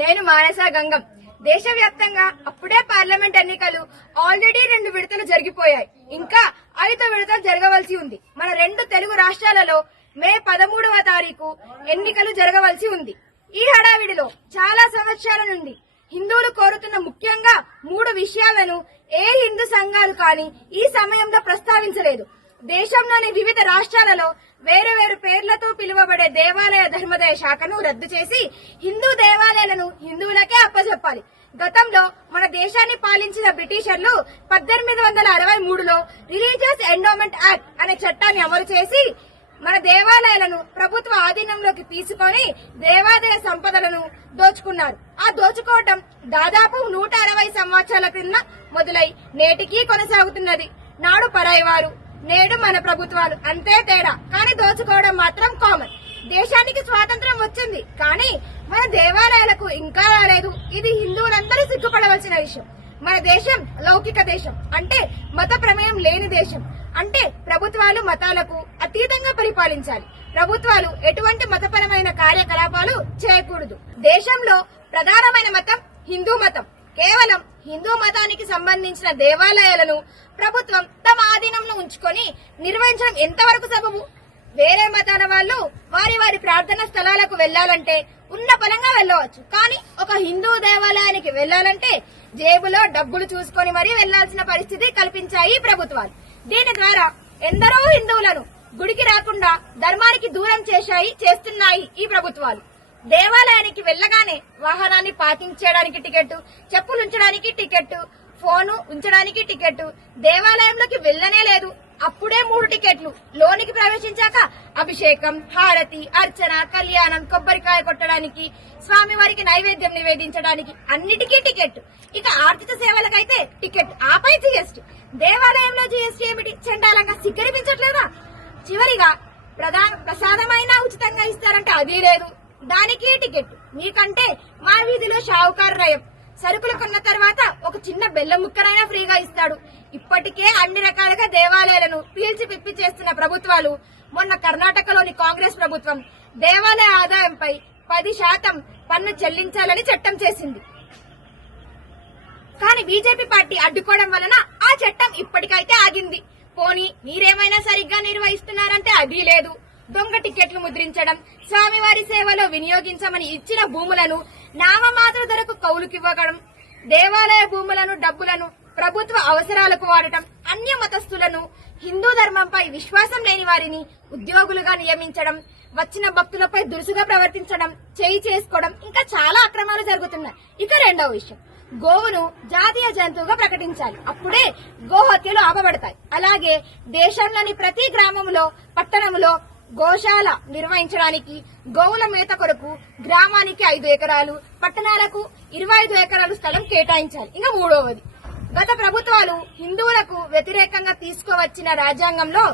నేను మానస గంగం. దేశవ్యాప్తంగా అప్పుడే పార్లమెంట్ ఎన్నికలు ఆల్రెడీ 2 విడతలు జరిగిపోయాయి. ఇంకా 5వ విడత జరగవలసి ఉంది. మన 2 తెలుగు రాష్ట్రాలలో మే 13వ తారీఖు ఎన్నికలు జరగవలసి ఉంది. ఈ హడావిడిలో చాలా సంవత్సరాల నుండి హిందువులు కోరుతున్న ముఖ్యంగా 3 విషయాలను ఏ హిందూ సంఘాలు కానీ ఈ సమయంలో ప్రస్తావించలేదు. దేశంలోని వివిధ రాష్ట్రాలలో వేరు వేరు పేర్లతో పిలువబడే దేవాలయ ధర్మదయ శాఖను రద్దు చేసి హిందూ దేవాలయాలను హిందువులకే అప్పచెప్పాలి. గతంలో మన దేశాన్ని పాలించిన బ్రిటిషర్లు 1863లో రిలీజియస్ ఎండోమెంట్ యాక్ట్ అనే చట్టాన్ని అమలు చేసి మన దేవాలయాలను ప్రభుత్వ ఆధీనంలోకి తీసుకొని దేవాదాయ సంపదలను దోచుకున్నారు. ఆ దోచుకోవటం దాదాపు 160 సంవత్సరాల క్రింద మొదలై నేటికీ కొనసాగుతున్నది. నాడు పరాయివారు, నేడు మన ప్రభుత్వాలు, అంతే తేడా. కానీ దోచుకోవడం మాత్రం కామన్. దేశానికి స్వాతంత్రం వచ్చింది, కానీ మన దేవాలయాలకు ఇంకా రాలేదు. ఇది హిందువులందరూ సిగ్గుపడవలసిన విషయం. మన దేశం లౌకిక దేశం, అంటే మత ప్రమేయం లేని దేశం. అంటే ప్రభుత్వాలు మతాలకు అతీతంగా పరిపాలించాలి. ప్రభుత్వాలు ఎటువంటి మతపరమైన కార్యకలాపాలు చేయకూడదు. దేశంలో ప్రధానమైన మతం హిందూ మతం. కేవలం హిందూ మతానికి సంబంధించిన దేవాలయాలను ప్రభుత్వం తమ ఆధీనంలో ఉంచుకొని నిర్వహించడం ఎంతవరకు సబబు? వేరే మతాల వాళ్ళు వారి వారి ప్రార్థనా స్థలాలకు వెళ్లాలంటే ఉన్న పలంగా వెళ్లవచ్చు. కానీ ఒక హిందూ దేవాలయానికి వెళ్లాలంటే జేబులో డబ్బులు చూసుకొని మరీ వెళ్లాల్సిన పరిస్థితి కల్పించాయి ప్రభుత్వాలు. దీని ద్వారా ఎందరో హిందువులను గుడికి రాకుండా ధర్మానికి దూరం చేస్తున్నాయి ఈ ప్రభుత్వాలు. దేవాలయానికి వెళ్లగానే వాహనాన్ని పార్కింగ్ చేయడానికి టికెట్, చెప్పులు ఉంచడానికి టికెట్, ఫోను ఉంచడానికి టికెట్, దేవాలయంలోకి వెళ్లనే లేదు అప్పుడే 3 టికెట్లు, లోనికి ప్రవేశించాక అభిషేకం, హారతి, అర్చన, కళ్యాణం, కొబ్బరికాయ కొట్టడానికి, స్వామివారికి నైవేద్యం నివేదించడానికి అన్నిటికీ టికెట్. ఇక ఆర్థిక సేవలకైతే టికెట్, ఆపై జీఎస్టీ. దేవాలయంలో జీఎస్టీ ఏమిటి? చండాలంగా సిగ్గరిపించట్లేదా? చివరిగా ప్రసాదమైనా ఉచితంగా ఇస్తారంటే అది లేదు, దానికి టికెట్. మీకంటే మా వీధిలో షావుకారు రయం. సరుకులు కొన్న తర్వాత ఒక చిన్న బెల్లం ముక్కనైనా ఫ్రీగా ఇస్తాడు. ఇప్పటికే అన్ని రకాలుగా దేవాలయాలను పీల్చి పిప్పి చేస్తున్న ప్రభుత్వాలు. మొన్న కర్ణాటకలోని కాంగ్రెస్ ప్రభుత్వం దేవాలయ ఆదాయంపై 10% పన్ను చెల్లించాలని చట్టం చేసింది. కానీ బీజేపీ పార్టీ అడ్డుకోవడం వలన ఆ చట్టం ఇప్పటికైతే ఆగింది. పోనీ మీరేమైనా సరిగ్గా నిర్వహిస్తున్నారంటే అది లేదు. దొంగ టికెట్లు ముద్రించడం, స్వామివారి సేవలో వినియోగించమని ఇచ్చిన భూములను నామమాత్ర ధరకు కౌలుకివ్వడం, దేవాలయ భూములను డబ్బులను ప్రభుత్వ అవసరాలకు వాడటం, అన్య మతస్థులను, హిందూ ధర్మంపై విశ్వాసం లేని వారిని ఉద్యోగులుగా నియమించడం, వచ్చిన భక్తులపై దురుసుగా ప్రవర్తించడం, చేయి చేసుకోవడం, ఇంకా చాలా అక్రమాలు జరుగుతున్నాయి. ఇక 2వ విషయం, గోవును జాతీయ జంతువుగా ప్రకటించాలి. అప్పుడే గోహత్యలు ఆపబడతాయి. అలాగే దేశంలోని ప్రతి గ్రామంలో, పట్టణంలో గోశాల నిర్వహించడానికి గోవుల మేత కొరకు గ్రామానికి 5 ఎకరాలు, పట్టణాలకు 25 ఎకరాలు స్థలం కేటాయించాలి. ఇంకా 3వది, గత ప్రభుత్వాలు హిందువులకు వ్యతిరేకంగా తీసుకువచ్చిన రాజ్యాంగంలో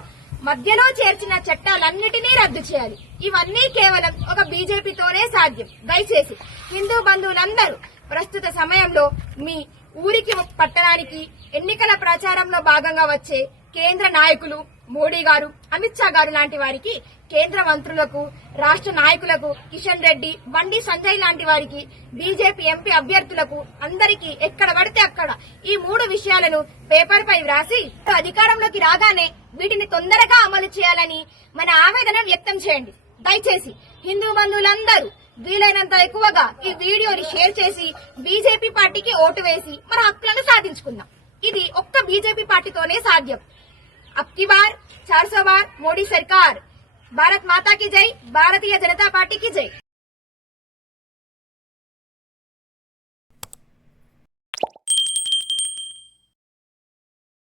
మధ్యలో చేర్చిన చట్టాలన్నిటినీ రద్దు చేయాలి. ఇవన్నీ కేవలం ఒక బీజేపీతోనే సాధ్యం. దయచేసి హిందూ బంధువులందరూ ప్రస్తుత సమయంలో మీ ఊరికి, పట్టణానికి ఎన్నికల ప్రచారంలో భాగంగా వచ్చే కేంద్ర నాయకులు, మోడీ గారు, అమిత్ షా గారు లాంటి వారికి, కేంద్ర మంత్రులకు, రాష్ట్ర నాయకులకు, కిషన్ రెడ్డి, బండి సంజయ్ లాంటి వారికి, బీజేపీ ఎంపీ అభ్యర్థులకు అందరికీ ఎక్కడ పడితే అక్కడ ఈ 3 విషయాలను పేపర్ పై వ్రాసి అధికారంలోకి రాగానే వీటిని తొందరగా అమలు చేయాలని మన ఆవేదన వ్యక్తం చేయండి. దయచేసి హిందూ బంధువులందరూ వీలైనంత ఎక్కువగా ఈ వీడియోని షేర్ చేసి బీజేపీ పార్టీకి ఓటు వేసి మన హక్కులను సాధించుకుందాం. ఇది ఒక్క బీజేపీ పార్టీతోనే సాధ్యం. अब की बार 400 बार मोदी सरकार। भारत माता की जय, भारतीय जनता पार्टी की जय।